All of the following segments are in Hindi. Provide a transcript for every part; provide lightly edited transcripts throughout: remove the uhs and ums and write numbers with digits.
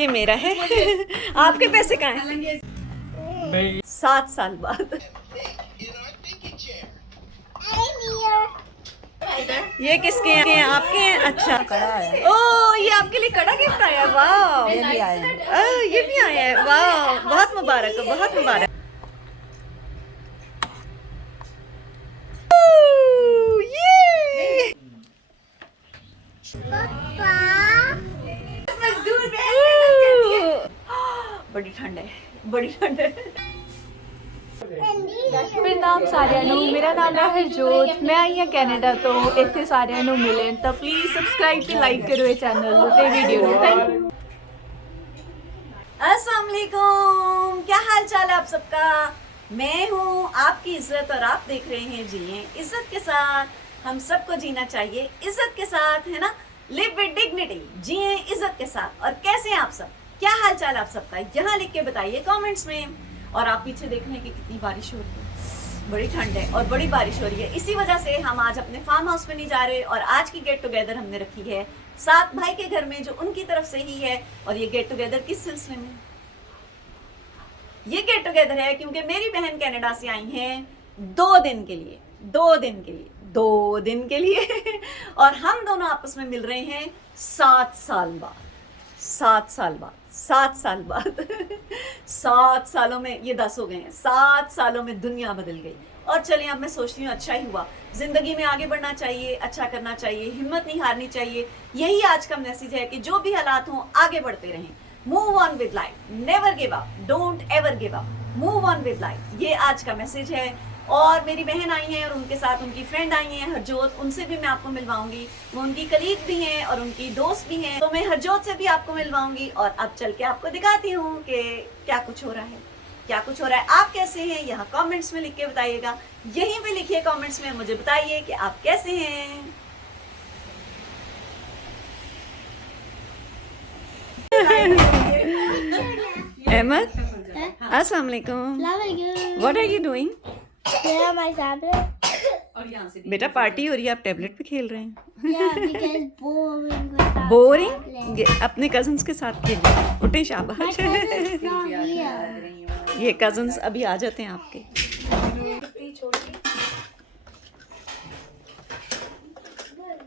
ये मेरा है। आपके पैसे कहाँ हैं? 7 साल बाद। ये किसके हैं? आपके हैं? अच्छा, ओ ये आपके लिए कड़ा गिफ्ट आया। वाह, ये भी आया है। वाह, बहुत मुबारक हो, बहुत मुबारक। बड़ी ठंड है, बड़ी ठंड है। नाम सारिਆਂ ਨੂੰ, मेरा नाम है हरजोत, मैं आई हाँ कैनेडा तो इतने सारिਆਂ ਨੂੰ मिले तो प्लीज़ सब्सक्राइब ते लाइक करो ये चैनल ते वीडियो ਨੂੰ। Thank you. अस्सलाम वालेकुम, क्या हाल चाल है आप सबका? मैं हूँ आपकी इज्जत और आप देख रहे हैं जियें। इज्जत के साथ हम सबको जीना चाहिए, इज्जत के साथ, है ना। लिव विद डिग्निटी, जियें इज्जत के साथ। और कैसे हैं आप सब? क्या हाल चाल आप सबका? यहाँ लिख के बताइए कमेंट्स में। और आप पीछे देख रहे हैं कि कितनी बारिश हो रही है, बड़ी ठंड है और बड़ी बारिश हो रही है। इसी वजह से हम आज अपने फार्म हाउस में नहीं जा रहे और आज की गेट टुगेदर हमने रखी है साथ भाई के घर में, जो उनकी तरफ से ही है। और ये गेट टुगेदर किस सिलसिले में? ये गेट टुगेदर है क्योंकि मेरी बहन कनाडा से आई हैं 2 दिन के लिए, 2 दिन के लिए, 2 दिन के लिए। और हम दोनों आपस में मिल रहे हैं 7 साल बाद, 7 साल बाद, 7 साल बाद। 7 सालों में ये 10 हो गए हैं। 7 सालों में दुनिया बदल गई। और चलिए, अब मैं सोचती हूँ अच्छा ही हुआ। जिंदगी में आगे बढ़ना चाहिए, अच्छा करना चाहिए, हिम्मत नहीं हारनी चाहिए। यही आज का मैसेज है कि जो भी हालात हों आगे बढ़ते रहें। Move on with life, never give up, don't ever give up, move on with life. ये आज का मैसेज है। और मेरी बहन आई हैं और उनके साथ उनकी फ्रेंड आई हैं हरजोत, उनसे भी मैं आपको मिलवाऊंगी। वो उनकी कलीग भी हैं और उनकी दोस्त भी हैं, तो मैं हरजोत से भी आपको मिलवाऊंगी। और अब चल के आपको दिखाती हूँ कि क्या कुछ हो रहा है, क्या कुछ हो रहा है। आप कैसे हैं यहाँ कमेंट्स में लिख के बताइएगा। यहीं पे लिखिए कमेंट्स में, मुझे बताइए कि आप कैसे हैं। अहमद, अस्सलाम वालेकुम। What are you doing? बेटा पार्टी हो रही है, आप टैबलेट पे खेल रहे हैं। बोरिंग? अपने कजन्स के साथ खेलिए। उठे, शाबाश। ये कजन्स अभी आ जाते हैं आपके।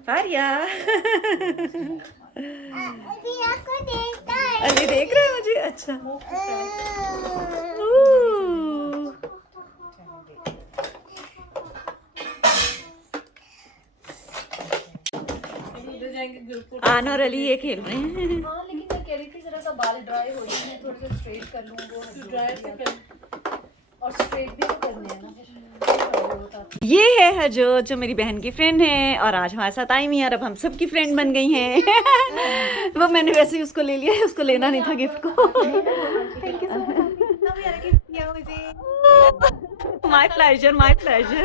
फारिया, अली देख रहे हैं मुझे? अच्छा, आन और अली ये खेल रहे हैं। हाँ, लेकिन मैं कह रही थी जरा सा बाल ड्राई हो रहे हैं, थोड़े से स्ट्रेट कर लूँ। वो ड्राई से कर, और स्ट्रेट भी तो करने हैं ना। ये है हरजोत, जो मेरी बहन की फ्रेंड है और आज हमारे साथ आई हुई है और अब हम सब की फ्रेंड बन गई हैं। वो मैंने वैसे ही उसको ले लिया है, उसको लेना नहीं था गिफ्ट को। Thank you so much. My pleasure, my pleasure.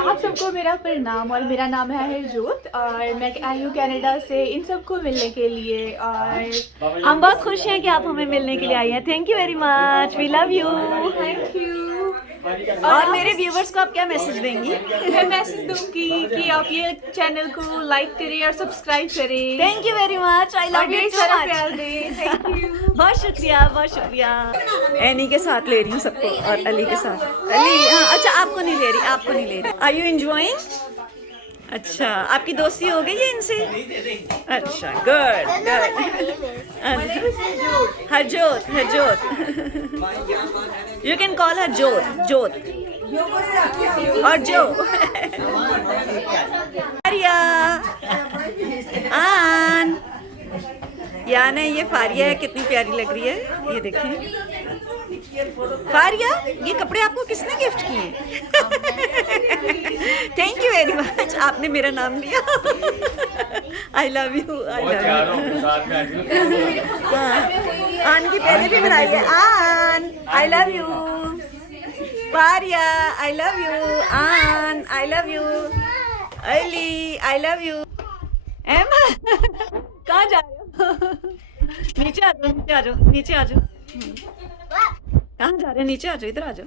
आप सबको मेरा प्रणाम और मेरा नाम है हरजोत और मैं आई हूँ कनाडा से इन सबको मिलने के लिए। और हम बहुत खुश हैं कि आप हमें मिलने के लिए आई हैं। Thank you very much, we love you. Thank you. और मेरे व्यूवर्स को आप क्या मैसेज देंगी? मैं मैसेज दूंगी कि आप ये चैनल को लाइक करें और सब्सक्राइब करें। Thank you very much, I love you so much. प्यार दें। थैंक यू, बहुत शुक्रिया, बहुत शुक्रिया। एनी के साथ ले रही हूँ सबको और अली के साथ। अली, हाँ, अच्छा आपको नहीं ले रही, आपको नहीं ले रही। Are you enjoying? अच्छा, आपकी दोस्ती हो गई है इनसे? अच्छा, good good. Harjot, Harjot, you can call her Jot, Jot और जो। फारिया, आन, यान है ये फारिया है, कितनी प्यारी लग रही है, ये देखें। फारिया, ये कपड़े आपको किसने गिफ्ट किए? थैंक यू वेरी मच, आपने मेरा नाम लिया। I love you, I love you. Aan की पहले भी बनाई है। Aan, I love you. Fariya, I love you. Aan, I love you. Ali, I love you. कहाँ जा रहे हो? नीचे आ जाओ, नीचे आ जाओ, नीचे आ जाओ। कहाँ जा रहे हैं? नीचे आ जाओ, इधर आ जाओ।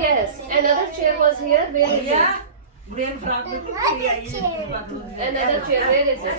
Yes, another chair was here. Where is it? Another chair. Where is it?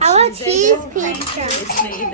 I want cheese pizza.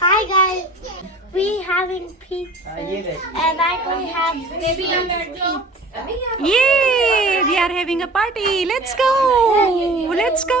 Hi guys, we having pizza and I'm going to have pizza. Yay! We are having a party. Let's go! Let's go!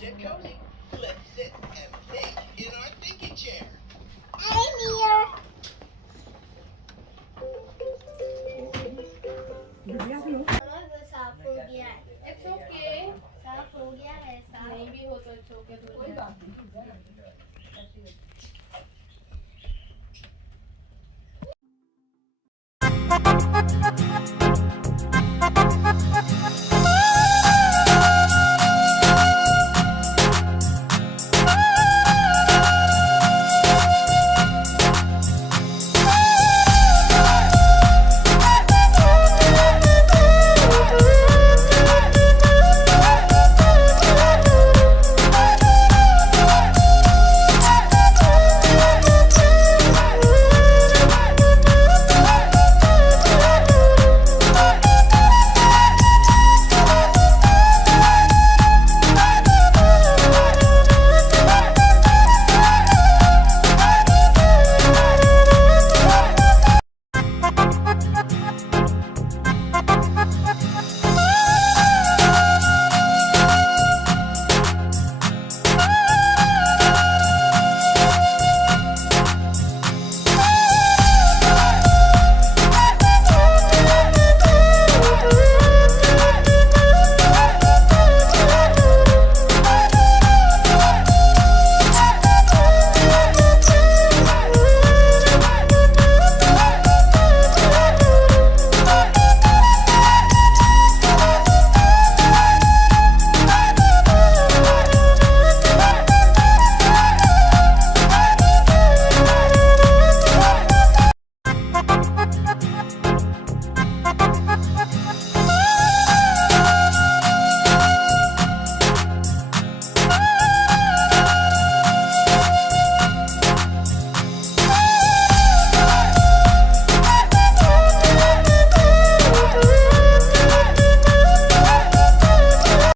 Get cozy. Let's sit and think in our thinking chair. I'm here.